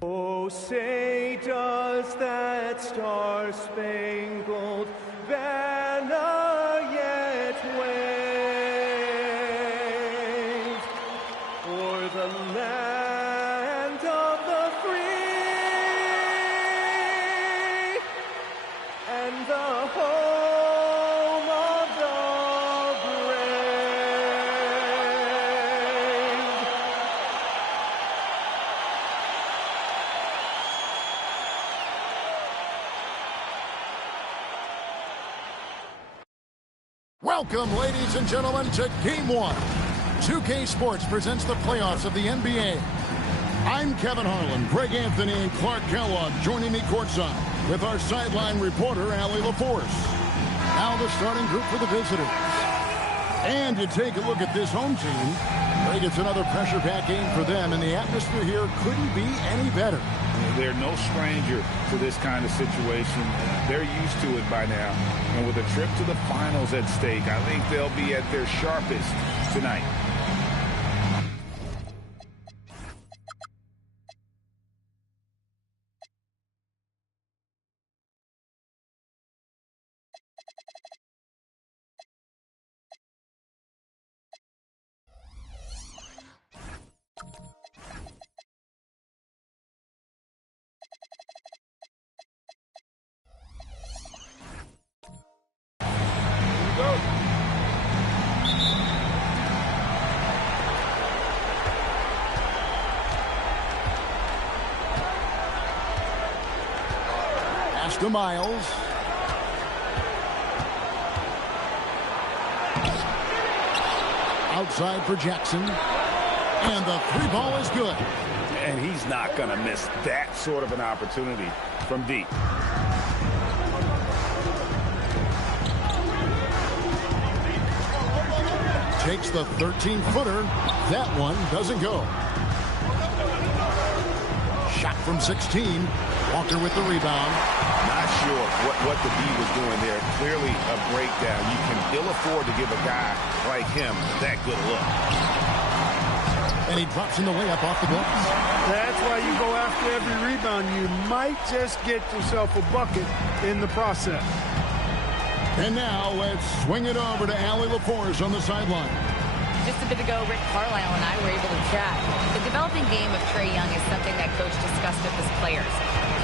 Oh, say does that star-spangled banner yet wave o'er the land of the free and the home of the Welcome, ladies and gentlemen, to Game 1. 2K Sports presents the playoffs of the NBA. I'm Kevin Harlan, Greg Anthony, and Clark Kellogg joining me courtside with our sideline reporter, Allie LaForce. Now the starting group for the visitors. And you take a look at this home team. Greg, it's another pressure-packed game for them, and the atmosphere here couldn't be any better. They're no stranger to this kind of situation. They're used to it by now. And with a trip to the finals at stake, I think they'll be at their sharpest tonight. To Miles. Outside for Jackson. And the three ball is good. And he's not going to miss that sort of an opportunity from deep. Takes the 13-footer. That one doesn't go. Shot from 16. Walker with the rebound. Not sure what the D was doing there. Clearly a breakdown. You can ill afford to give a guy like him that good a look. And he drops in the layup off the glass. That's why you go after every rebound. You might just get yourself a bucket in the process. And now let's swing it over to Allie LaForce on the sideline. Just a bit ago, Rick Carlisle and I were able to chat. The developing game of Trae Young is something that Coach discussed with his players.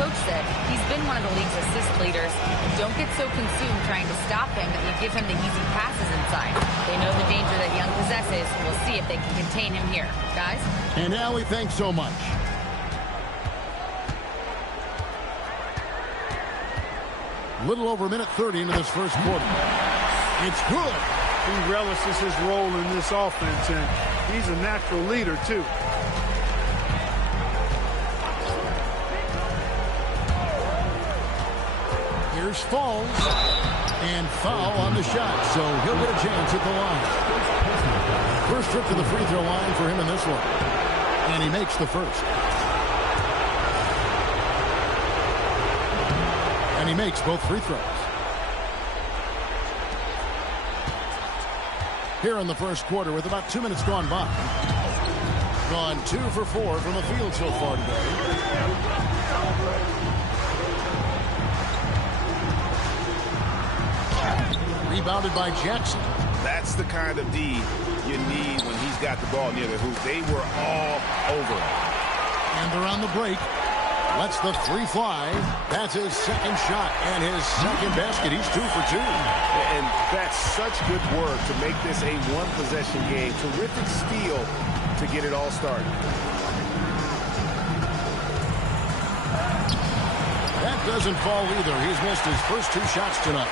Coach said he's been one of the league's assist leaders. Don't get so consumed trying to stop him that you give him the easy passes inside. They know the danger that Young possesses. We'll see if they can contain him here. Guys? And Allie, thanks so much. Little over a minute 30 into this first quarter. It's good. He relishes his role in this offense, and he's a natural leader, too. Here's Falls. And foul on the shot, so he'll get a chance at the line. First trip to the free throw line for him in this one. And he makes the first. And he makes both free throws. Here in the first quarter with about 2 minutes gone by. Gone 2 for 4 from the field so far today. Rebounded by Jackson. That's the kind of D you need when he's got the ball near the hoop. They were all over him. And they're on the break. Lets the three fly. That's his second shot and his second basket. He's 2 for 2. And that's such good work to make this a one-possession game. Terrific steal to get it all started. That doesn't fall either. He's missed his first 2 shots tonight.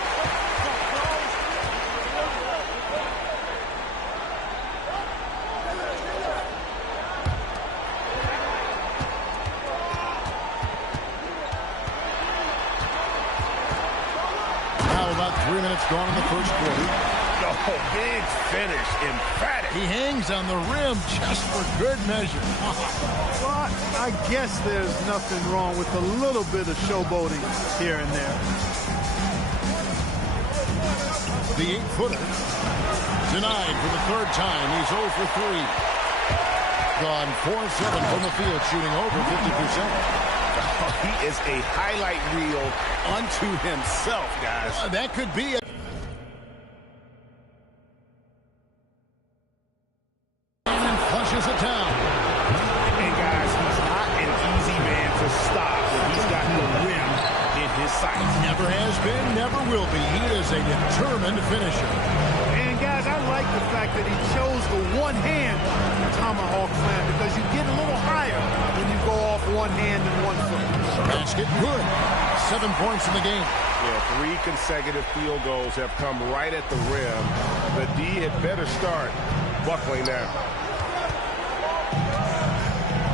About 3 minutes gone in the first quarter. Oh, big finish, emphatic. He hangs on the rim just for good measure. Well, I guess there's nothing wrong with a little bit of showboating here and there. The 8-footer denied for the third time. He's 0 for 3. Gone 4-7 from the field, shooting over 50%. He is a highlight reel unto himself, guys. That could be it. And flushes it down. And guys, he's not an easy man to stop when he's got the rim in his sights. Never has been, never will be. He is a determined finisher. And guys, I like the fact that he chose the one-hand tomahawk slam because you get a little higher when you go off one hand and one foot. Basket good. 7 points in the game. Yeah, 3 consecutive field goals have come right at the rim. The D had better start buckling down.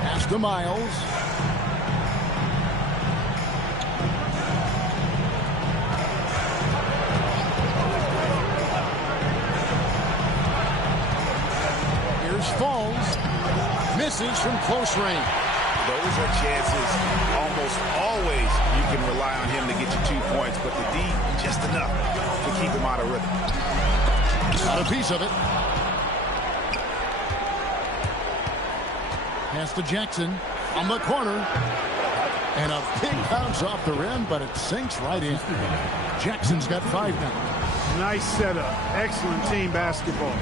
Pass to Miles. Here's Falls. Misses from close range. Those are chances almost always you can rely on him to get you 2 points, but the D just enough to keep him out of rhythm. Got a piece of it. Pass to Jackson on the corner. And a big bounce off the rim, but it sinks right in. Jackson's got 5 now. Nice setup. Excellent team basketball.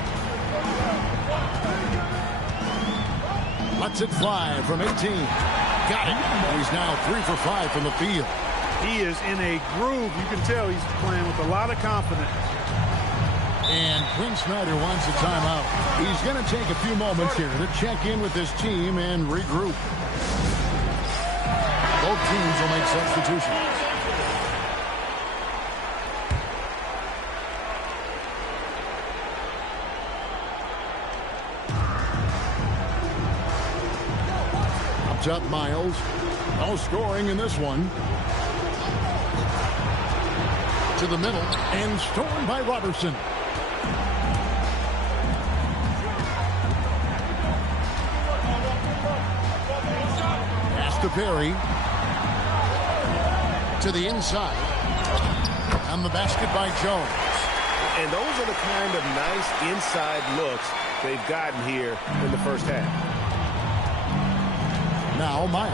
Lets it fly from 18. Got it. He's now 3 for 5 from the field. He is in a groove. You can tell he's playing with a lot of confidence. And Quinn Snyder wants a timeout. He's going to take a few moments here to check in with his team and regroup. Both teams will make substitutions. Up Miles. No scoring in this one. To the middle and stolen by Robertson. Pass to Perry. To the inside. On the basket by Jones. And those are the kind of nice inside looks they've gotten here in the first half. Now Miles.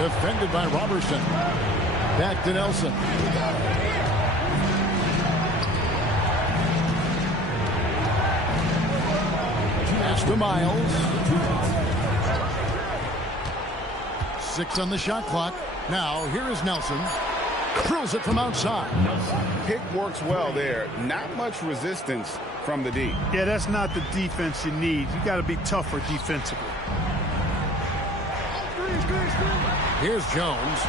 Defended by Robertson. Back to Nelson. Pass to Miles. 6 on the shot clock. Now here is Nelson. Drills it from outside. Pick works well there. Not much resistance from the D. Yeah, that's not the defense you need. You got to be tougher defensively. Here's Jones.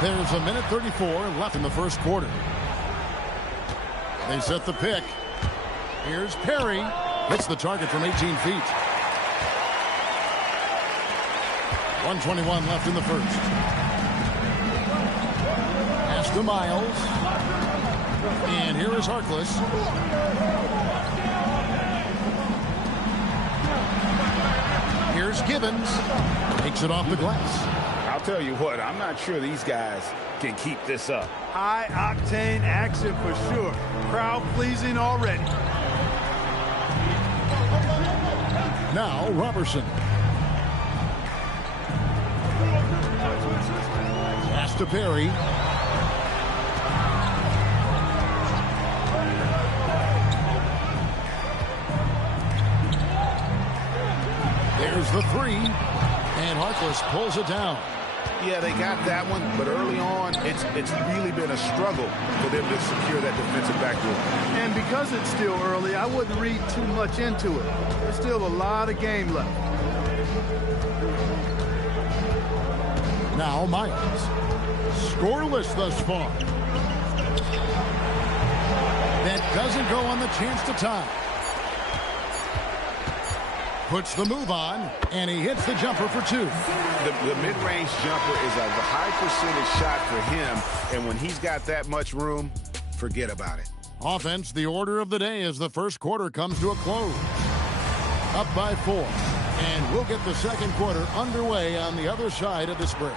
There's a minute 34 left in the first quarter. They set the pick. Here's Perry. Hits the target from 18 feet. 1:21 left in the first. Pass to Miles. And here is Harkless. Here's Gibbons. Takes it off the glass. I'll tell you what, I'm not sure these guys can keep this up. High-octane action for sure. Crowd-pleasing already. Now Robertson. Pass to Perry. There's the 3. And Harkless pulls it down. Yeah, they got that one, but early on, it's really been a struggle for them to secure that defensive backdoor. And because it's still early, I wouldn't read too much into it. There's still a lot of game left. Now Miles. Scoreless thus far. That doesn't go on the chance to tie. Puts the move on, and he hits the jumper for 2. The mid-range jumper is a high percentage shot for him, and when he's got that much room, forget about it. Offense, the order of the day as the first quarter comes to a close. Up by 4, and we'll get the second quarter underway on the other side of this break.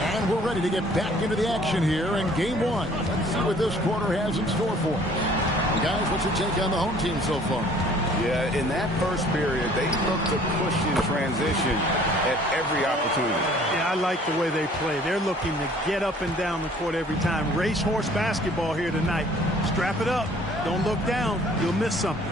And we're ready to get back into the action here in game one. Let's see what this quarter has in store for us. Guys, what's your take on the home team so far? Yeah, in that first period, they looked to push in transition at every opportunity. Yeah, I like the way they play. They're looking to get up and down the court every time. Racehorse basketball here tonight. Strap it up. Don't look down. You'll miss something.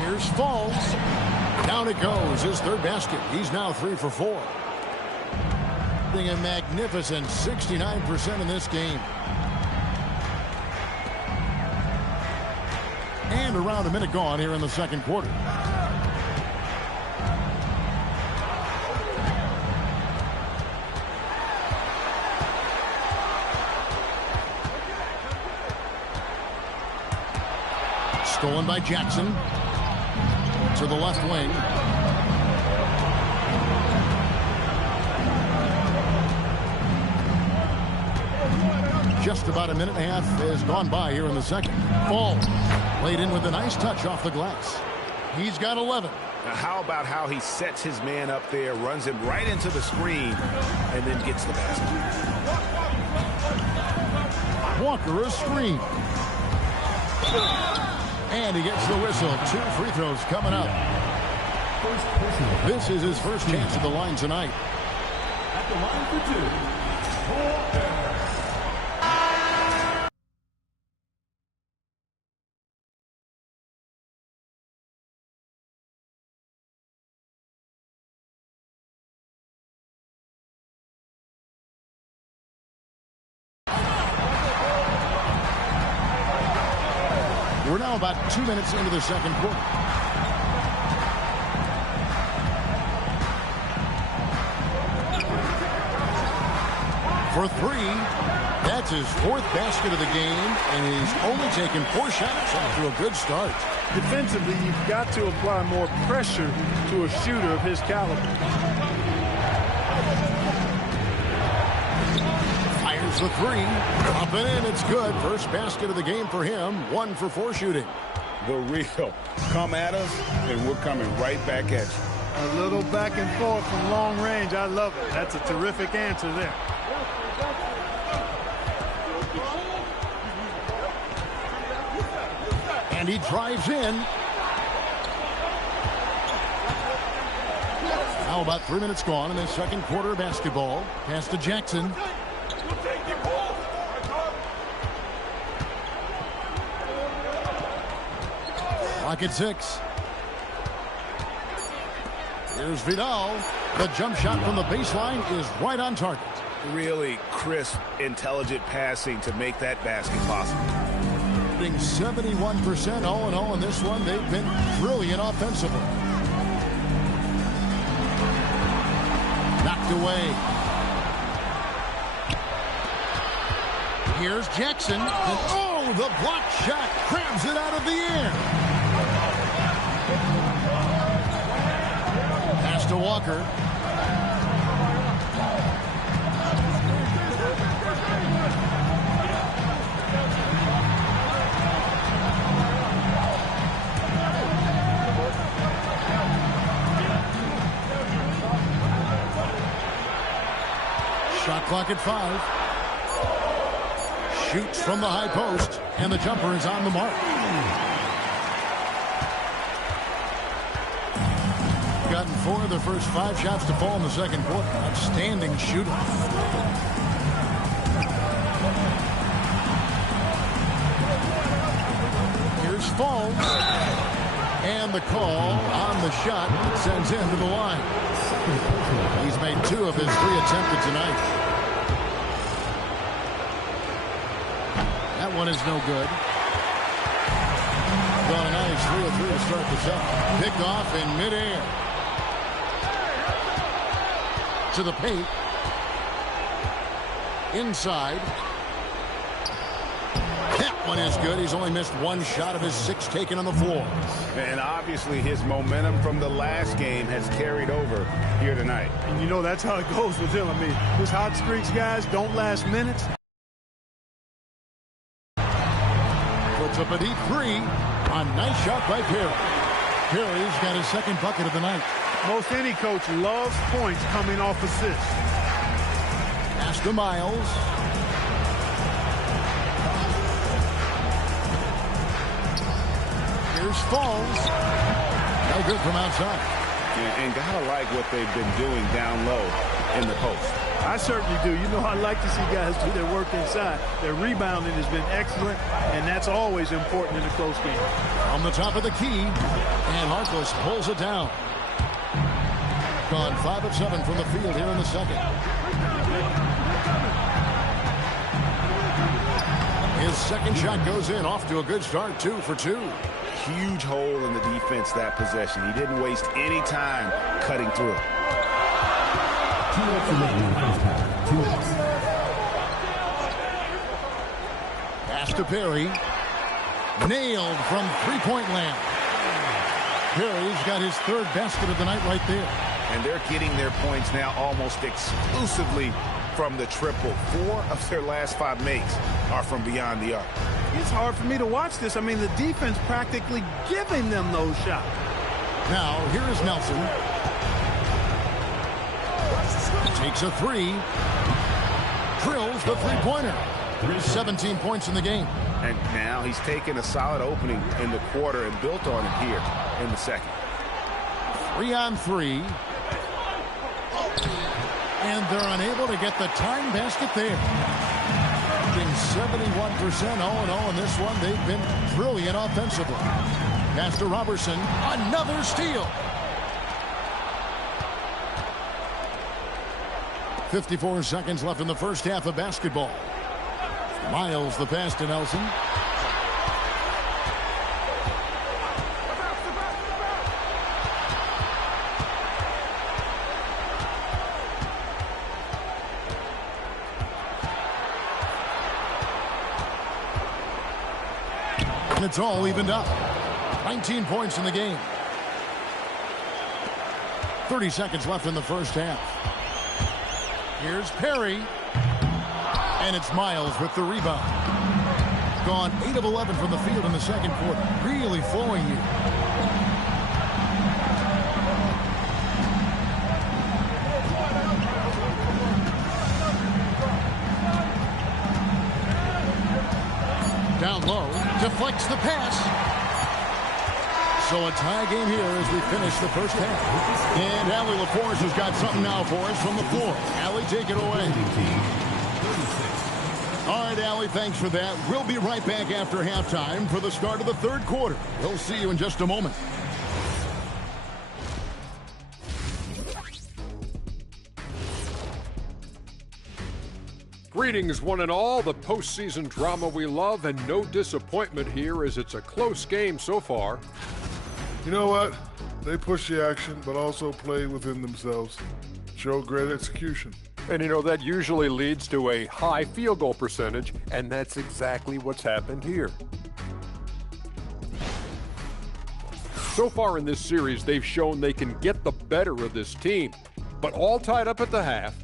Here's Falls. Down it goes, his third basket. He's now 3 for 4. Being a magnificent 69% in this game. And around a minute gone here in the second quarter. Stolen by Jackson. To the left wing. Just about a minute and a half has gone by here in the second. Ball laid in with a nice touch off the glass. He's got 11. Now how about how he sets his man up there, runs him right into the screen, and then gets the basket. Walker a screen. And he gets the whistle. 2 free throws coming up. This is his first chance at the line tonight. At the line for 2, We're now about 2 minutes into the second quarter. For 3, that's his 4th basket of the game, and he's only taken 4 shots after a good start. Defensively, you've got to apply more pressure to a shooter of his caliber. Fires the 3. Up and in, it's good. First basket of the game for him. 1 for 4 shooting. The real. Come at us, and we're coming right back at you. A little back and forth from long range. I love it. That's a terrific answer there. And he drives in. Now about 3 minutes gone in the second quarter of basketball. Pass to Jackson. Clock at 6. Here's Vidal. The jump shot from the baseline is right on target. Really crisp, intelligent passing to make that basket possible. 71% all in all in this one. They've been brilliant offensively. Knocked away. Here's Jackson. And oh, the block shot grabs it out of the air. Pass to Walker. Shot clock at 5. Shoots from the high post, and the jumper is on the mark. Gotten 4 of the first 5 shots to fall in the second quarter. Outstanding shooting. Here's Falls. And the call on the shot that sends him to the line. He's made 2 of his 3 attempted tonight. That one is no good. Well, a nice 3 of 3 to start the second. Pick off in midair. To the paint. Inside. That one is good. He's only missed one shot of his 6 taken on the floor. And obviously his momentum from the last game has carried over here tonight. And you know that's how it goes with him. I mean, his hot streaks, guys, don't last minutes. Puts up a deep 3. A nice shot by Perry. Perry's got his 2nd bucket of the night. Most any coach loves points coming off assists. Pass to Miles. Here's Falls. No good from outside. And gotta like what they've been doing down low in the post. I certainly do. You know, I like to see guys do their work inside. Their rebounding has been excellent, and that's always important in a close game. On the top of the key, and Harkless pulls it down. Gone 5 of 7 from the field here in the second. His 2nd shot goes in, off to a good start, 2 for 2. Huge hole in the defense that possession. He didn't waste any time cutting through it. 2 minutes remaining. 2 minutes. Pass to Perry. Nailed from 3-point land. Perry's got his 3rd basket of the night right there. And they're getting their points now almost exclusively from the triple. 4 of their last 5 makes are from beyond the arc. It's hard for me to watch this. I mean, the defense practically giving them those shots. Now, here is Nelson. Takes a 3. Drills the 3-pointer. 17 points in the game. And now he's taken a solid opening in the quarter and built on it here in the second. 3 on 3. And they're unable to get the tying basket there. Being 71% 0-0 in this one. They've been brilliant offensively. Pass to Robertson. Another steal. 54 seconds left in the first half of basketball. Miles the pass to Nelson. And it's all evened up. 19 points in the game. 30 seconds left in the first half. Here's Perry. And it's Miles with the rebound. Gone 8 of 11 from the field in the second quarter. Really flowing here. Down low, deflects the pass. So a tie game here as we finish the first half. And Allie LaForce has got something now for us from the floor. Allie, take it away. All right, Allie, thanks for that. We'll be right back after halftime for the start of the 3rd quarter. We'll see you in just a moment. Greetings, one and all. The postseason drama we love, and no disappointment here as it's a close game so far. You know what? They push the action, but also play within themselves. Show great execution. And you know, that usually leads to a high field goal percentage, and that's exactly what's happened here. So far in this series, they've shown they can get the better of this team, but all tied up at the half.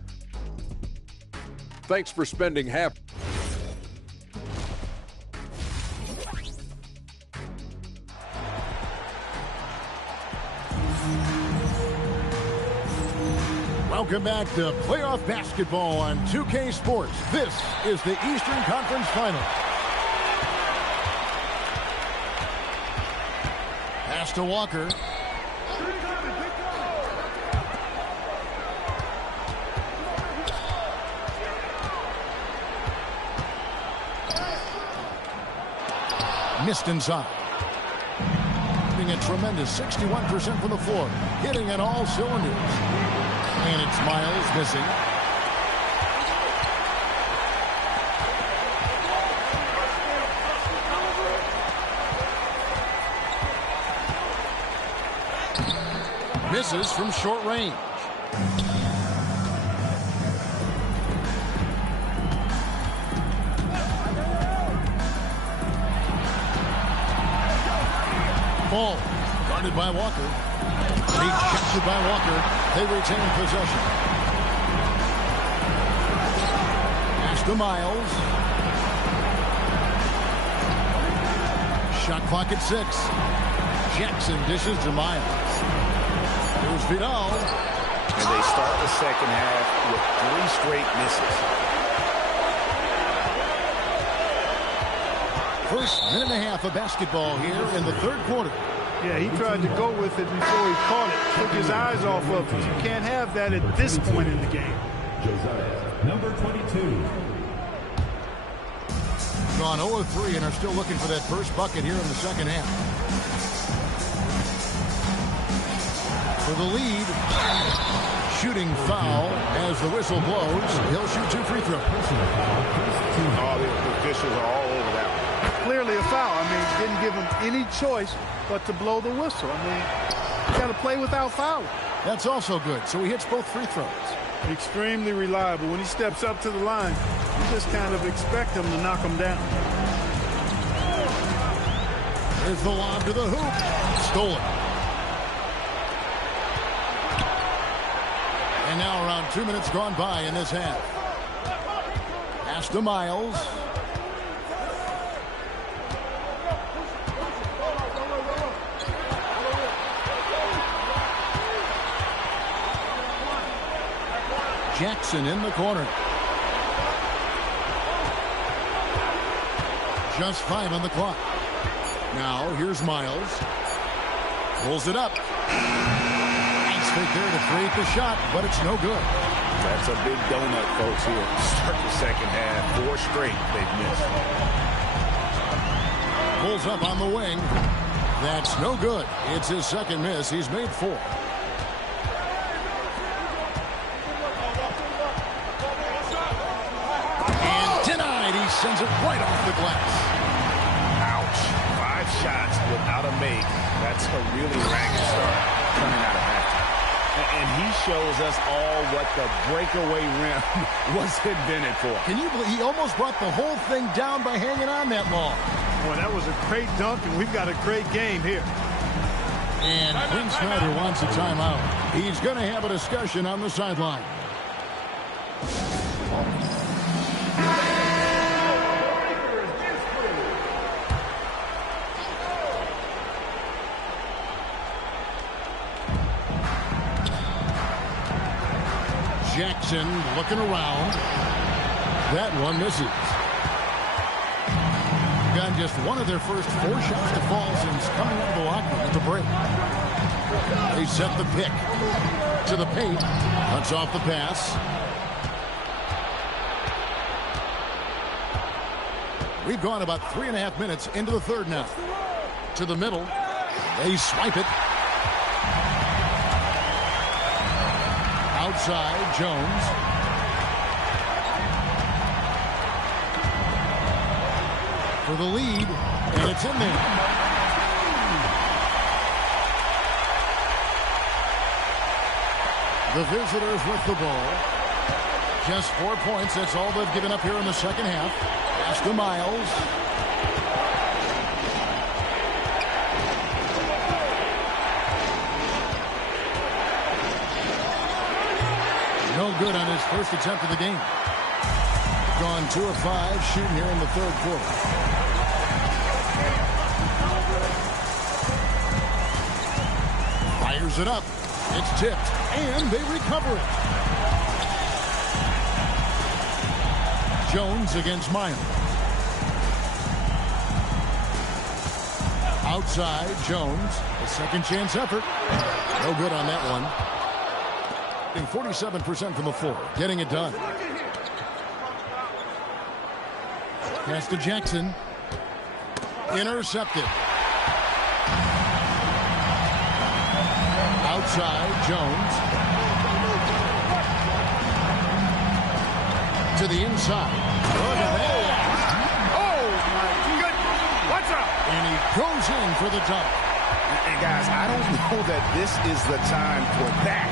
Thanks for spending half. Welcome back to playoff basketball on 2K Sports. This is the Eastern Conference Final. Pass to Walker. Missed inside. Hitting a tremendous 61% from the floor. Hitting at all cylinders. And it's Miles missing. Misses from short range. Ball guarded by Walker. He checks it by Walker. They retain possession. Pass to Miles. Shot clock at 6. Jackson dishes to Miles. Here's Vidal. And they start the second half with 3 straight misses. First minute and a half of basketball here in the third quarter. Yeah, he tried to go with it before he caught it. Took his eyes off of it. You can't have that at this point in the game. Josiah, number 22. Gone 0 of 3 and are still looking for that first bucket here in the second half. For the lead, shooting foul as the whistle blows. He'll shoot 2 free throws. All the officials are all over that one. Clearly a foul. I mean, didn't give him any choice but to blow the whistle. I mean, you got to play without fouling. That's also good. So he hits both free throws. Extremely reliable. When he steps up to the line, you just kind of expect him to knock him down. There's the lob to the hoop. Stolen. And now around 2 minutes gone by in this half. Pass to Miles. Jackson in the corner. Just 5 on the clock. Now here's Miles. Pulls it up. Nice fake there to create the shot, but it's no good. That's a big donut, folks, here. Start the second half. 4 straight they've missed. Pulls up on the wing. That's no good. It's his second miss. He's made 4. Sends it right off the glass. Ouch. 5 shots without a make. That's a really ragged start coming out of halftime. And he shows us all what the breakaway rim was invented for. Can you believe he almost brought the whole thing down by hanging on that long? Boy, that was a great dunk, and we've got a great game here. And Quinn Snyder wants a timeout. He's going to have a discussion on the sideline. Jackson looking around. That one misses. Got just one of their first 4 shots to fall since coming out of the locker room at the break. They set the pick to the paint. Cuts off the pass. We've gone about 3.5 minutes into the third now. To the middle. They swipe it. Outside, Jones. For the lead, and it's in there. The visitors with the ball. Just 4 points, that's all they've given up here in the second half. Pass to Miles. No good on his first attempt of the game. Gone 2 of 5 shooting here in the third quarter. Fires it up. It's tipped, and they recover it. Jones against Miles. Outside, Jones. A second chance effort. No good on that one. 47% from the floor, getting it done. Pass to Jackson. Intercepted. Outside, Jones. To the inside. Look at that. Oh, my goodness. What's up? And he goes in for the dunk. And guys, I don't know that this is the time for that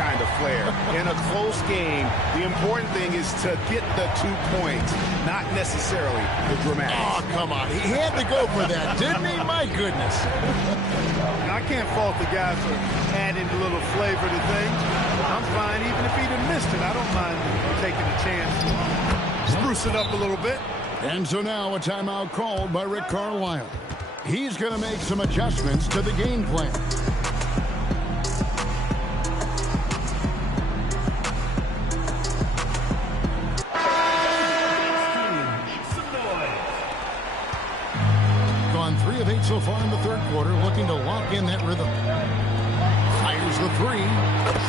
kind of flair. In a close game, the important thing is to get the 2 points, not necessarily the dramatics. Oh, come on. He had to go for that, didn't he? My goodness. I can't fault the guy for adding a little flavor to things. I'm fine even if he'd have missed it. I don't mind taking a chance. Spruce it up a little bit. And so now a timeout called by Rick Carlisle. He's going to make some adjustments to the game plan. Gone 3 of 8 so far in the third quarter, looking to lock in that rhythm. Fires the 3,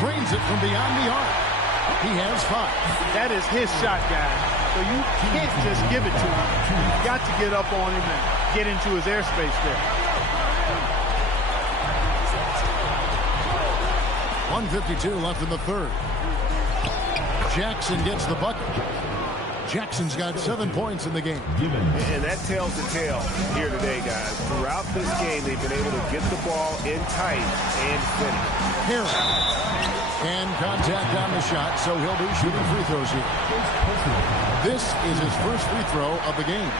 trains it from beyond the arc. He has 5. That is his shot, guys. So you can't just give it to him. You've got to get up on him and get into his airspace there. 1:52 left in the third. Jackson gets the bucket. Jackson's got 7 points in the game. And that tells the tale here today, guys. Throughout this game, they've been able to get the ball in tight and finish. Harris. And contact on the shot, so he'll be shooting free throws here. This is his first free throw of the game.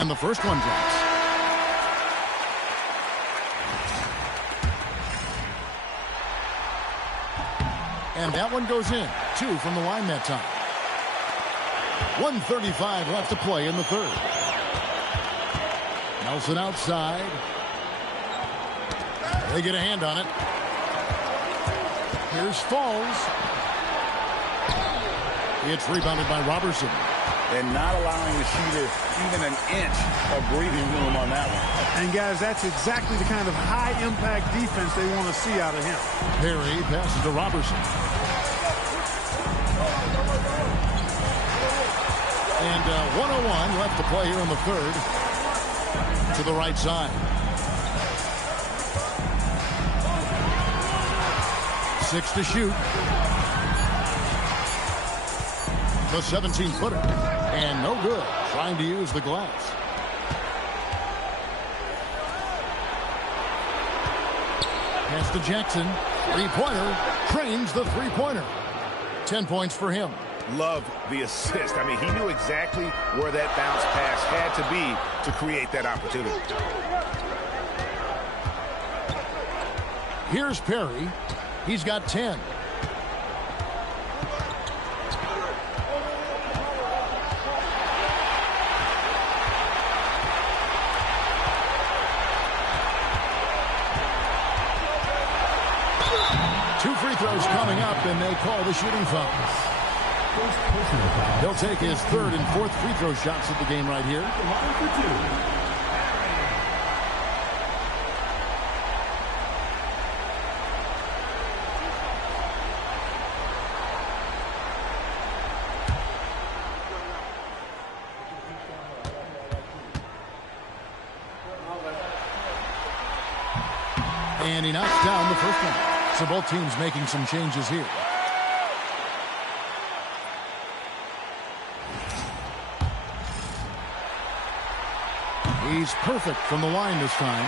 And the first one drops. And that one goes in. 2 from the line that time. 1:35 left to play in the third. Nelson outside. They get a hand on it. Here's Falls. It's rebounded by Robertson. And not allowing the shooter even an inch of breathing room on that one. And, guys, that's exactly the kind of high-impact defense they want to see out of him. Perry passes to Robertson. And 1:01 left to play here in the third. To the right side. 6 to shoot. The 17-footer. And no good. Trying to use the glass. Pass to Jackson. Three-pointer. Trains the three-pointer. 10 points for him. Love the assist. I mean, he knew exactly where that bounce pass had to be to create that opportunity. Here's Perry. He's got 10. Two free throws coming up, and they call the shooting foul. He'll take his third and fourth free throw shots of the game right here. And he knocks down the first one. So both teams making some changes here. He's perfect from the line this time.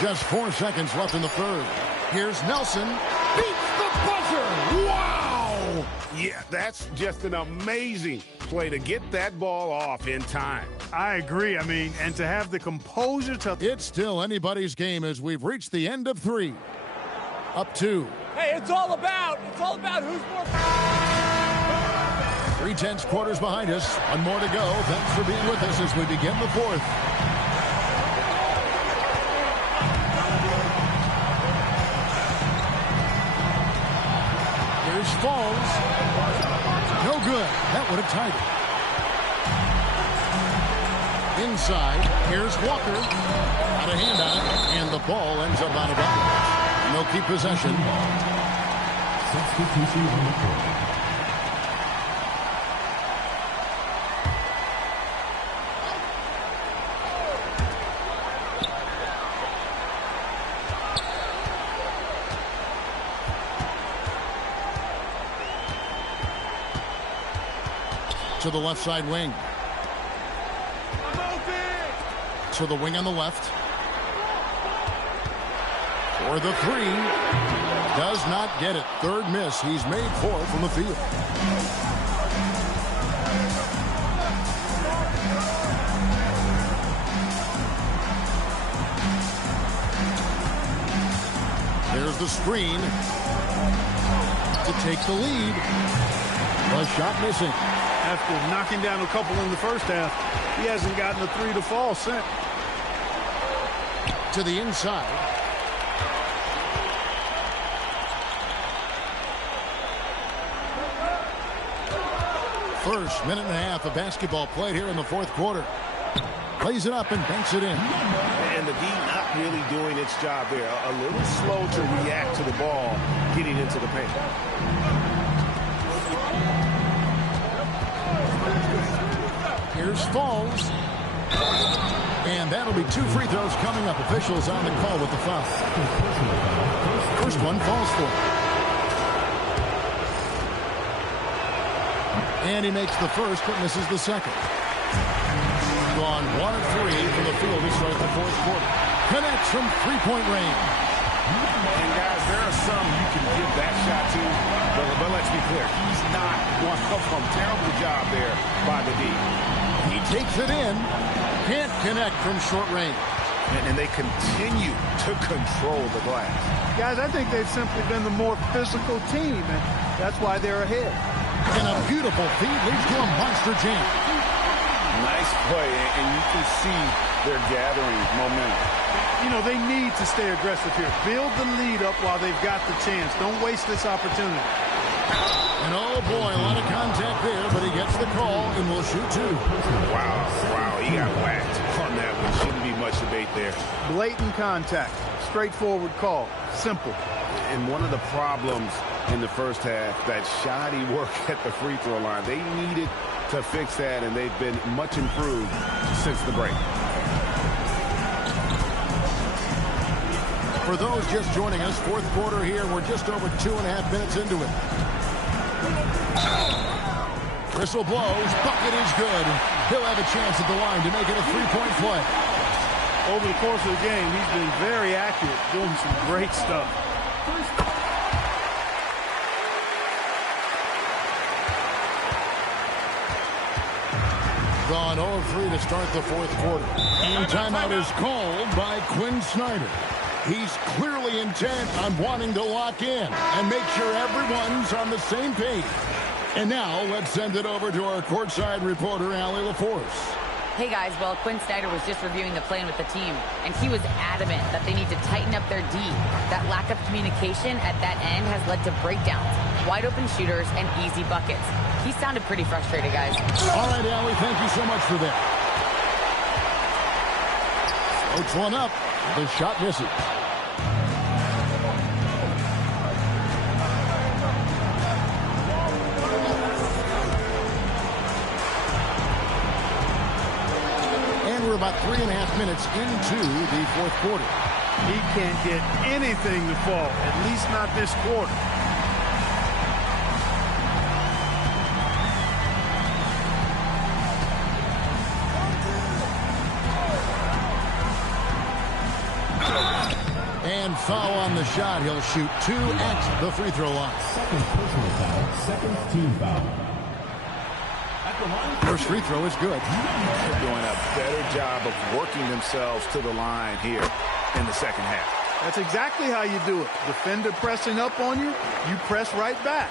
Just 4 seconds left in the third. Here's Nelson. Beats the buzzer. Wow! Yeah, that's just an amazing play to get that ball off in time. I agree. I mean, and to have the composure to... It's still anybody's game as we've reached the end of 3. Up 2. Hey, it's all about who's more... 3/10 quarters behind us. One more to go. Thanks for being with us as we begin the fourth. Here's Falls. No good. That would have tied it. Inside. Here's Walker. Got a hand on it. And the ball ends up out of bounds. They'll keep possession. Substitution on the court. To the left side wing. To the wing on the left. For the three. Does not get it. Third miss. He's made 4 from the field. There's the screen to take the lead. A shot missing. After knocking down a couple in the first half, he hasn't gotten a 3 to fall since. To the inside. First minute and a half of basketball played here in the fourth quarter. Plays it up and banks it in. And the D not really doing its job there. A little slow to react to the ball getting into the paint. Here's Falls. And that'll be 2 free throws coming up. Officials on the call with the foul. First one falls for. And he makes the first, but misses the second. Gone 1 of 3 from the field to start the fourth quarter. Connects from three-point range. And guys, there are some you can give that shot to, but let's be clear, he's not one of them. Terrible job there by the D. He takes it in. Can't connect from short range. And they continue to control the glass. Guys, I think they've simply been the more physical team, and that's why they're ahead. And a beautiful feed leads to a monster jam. Nice play, and you can see they're gathering momentum. You know, they need to stay aggressive here. Build the lead up while they've got the chance. Don't waste this opportunity. And oh boy, a lot of contact there, but he gets the call and will shoot 2. Wow, he got whacked on that one. Shouldn't be much debate there. Blatant contact. Straightforward call. Simple. And one of the problems in the first half, that shoddy work at the free throw line. They needed to fix that, and they've been much improved since the break. For those just joining us, fourth quarter here. We're just over 2.5 minutes into it. Whistle blows. Bucket is good. He'll have a chance at the line to make it a 3-point play. Over the course of the game, he's been very accurate, doing some great stuff. Gone 0-3 to start the fourth quarter. And timeout is called by Quinn Snyder. He's clearly intent on wanting to lock in and make sure everyone's on the same page. And now let's send it over to our courtside reporter, Allie LaForce. Hey guys, well, Quinn Snyder was just reviewing the plan with the team, and he was adamant that they need to tighten up their D. That lack of communication at that end has led to breakdowns, wide open shooters, and easy buckets. He sounded pretty frustrated, guys. All right, Allie, thank you so much for that. Floats one up. The shot misses. And we're about 3.5 minutes into the fourth quarter. He can't get anything to fall, at least not this quarter. And foul on the shot. He'll shoot 2 at the free throw line. Second personal foul, second team foul. First free throw is good. They're doing a better job of working themselves to the line here in the second half. That's exactly how you do it. Defender pressing up on you, you press right back.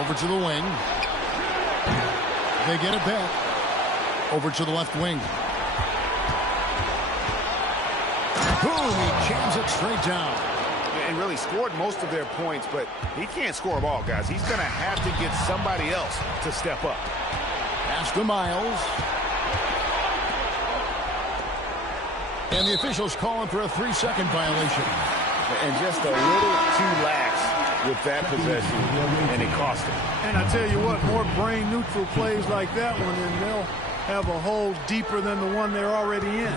Over to the wing. They get it back. Over to the left wing. Boom, he jams it straight down. And really scored most of their points, but he can't score them all, guys. He's going to have to get somebody else to step up. Pass to Miles. And the officials calling for a 3-second violation. And just a little too lax with that possession, and it cost him. And I tell you what, more brain-neutral plays like that one, and they'll have a hole deeper than the one they're already in.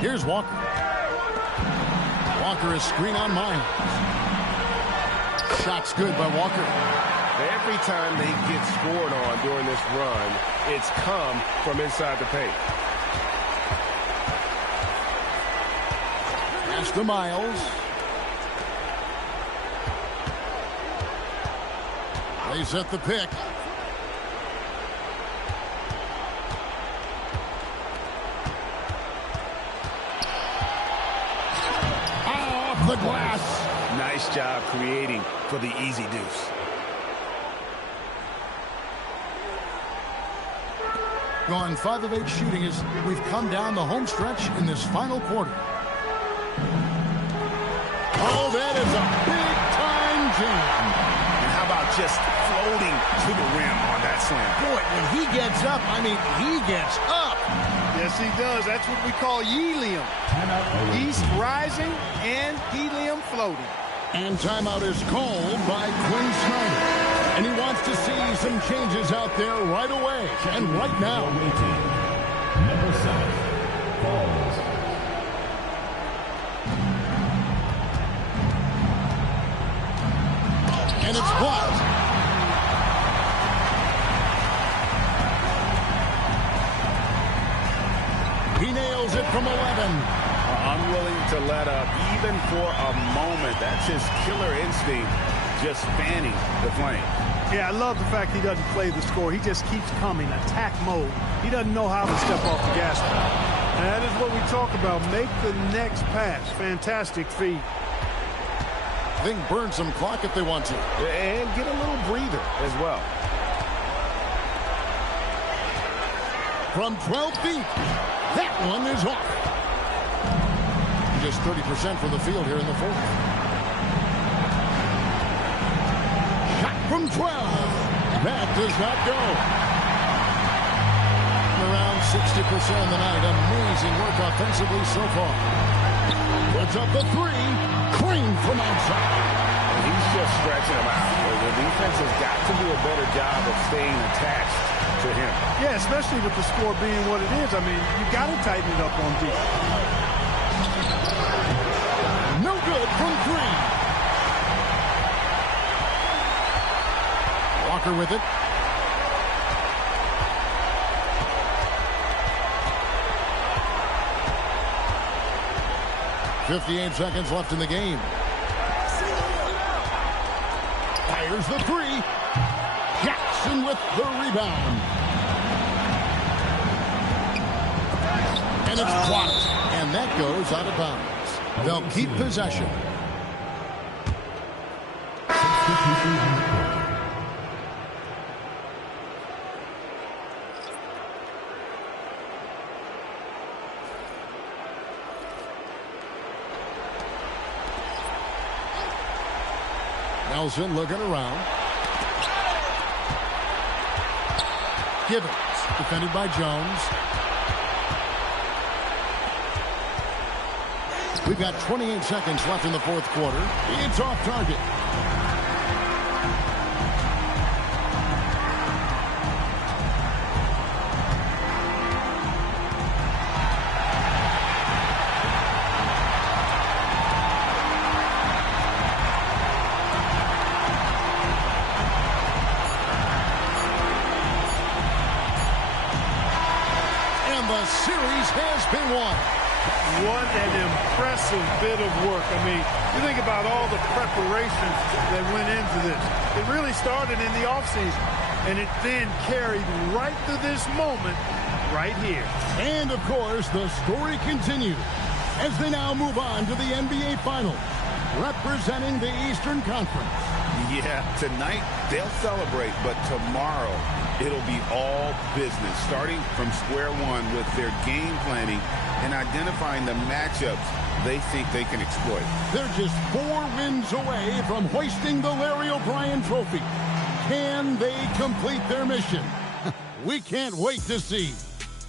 Here's Walker. Walker is screen on Miles. Shot's good by Walker. Every time they get scored on during this run, it's come from inside the paint. Pass to Miles. They set the pick. Off the glass. Nice job creating for the easy deuce. Gone 5 of 8 shooting as we've come down the home stretch in this final quarter. Oh, that is a big-time jam. And how about just floating to the rim on that slam? Boy, when he gets up, I mean, he gets up. Yes, he does. That's what we call helium. East rising and helium floating. And timeout is called by Quinn Snyder. And he wants to see some changes out there right away and right now. Number 7, falls. And it's blocked. He nails it from 11. Unwilling to let up even for a moment. That's his killer instinct, just fanning the flame. Yeah, I love the fact he doesn't play the score. He just keeps coming, attack mode. He doesn't know how to step off the gas pedal. And that is what we talk about. Make the next pass. Fantastic feed. I think burn some clock if they want to. And get a little breather as well. From 12 feet, that one is off. Just 30% from the field here in the fourth. Shot from 12. That does not go. Around 60% of the night. Amazing work offensively so far. Puts up the 3. Clean from outside. He's just stretching him out. The defense has got to do a better job of staying attached to him. Yeah, especially with the score being what it is. I mean, you got to tighten it up on defense. No good from 3. Walker with it. .58 seconds left in the game. Fires the 3. Jackson with the rebound. And it's blocked. And that goes out of bounds. They'll keep possession. Nelson looking around. Gibbons, defended by Jones. We've got 28 seconds left in the fourth quarter. It's off target. And the series has been won. What an impressive bit of work. I mean, you think about all the preparation that went into this. It really started in the offseason, and it then carried right to this moment right here. And, of course, the story continues as they now move on to the NBA Finals, representing the Eastern Conference. Yeah, tonight they'll celebrate, but tomorrow it'll be all business, starting from square one with their game planning and identifying the matchups they think they can exploit. They're just 4 wins away from hoisting the Larry O'Brien Trophy. Can they complete their mission? We can't wait to see.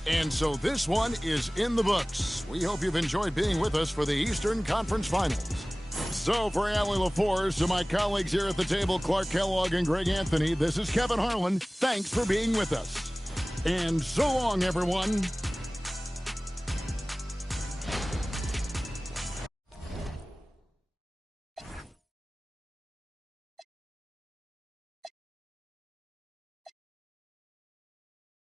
And so this one is in the books. We hope you've enjoyed being with us for the Eastern Conference Finals. So for Allie LaForce, to my colleagues here at the table, Clark Kellogg and Greg Anthony, this is Kevin Harlan. Thanks for being with us. And so long, everyone.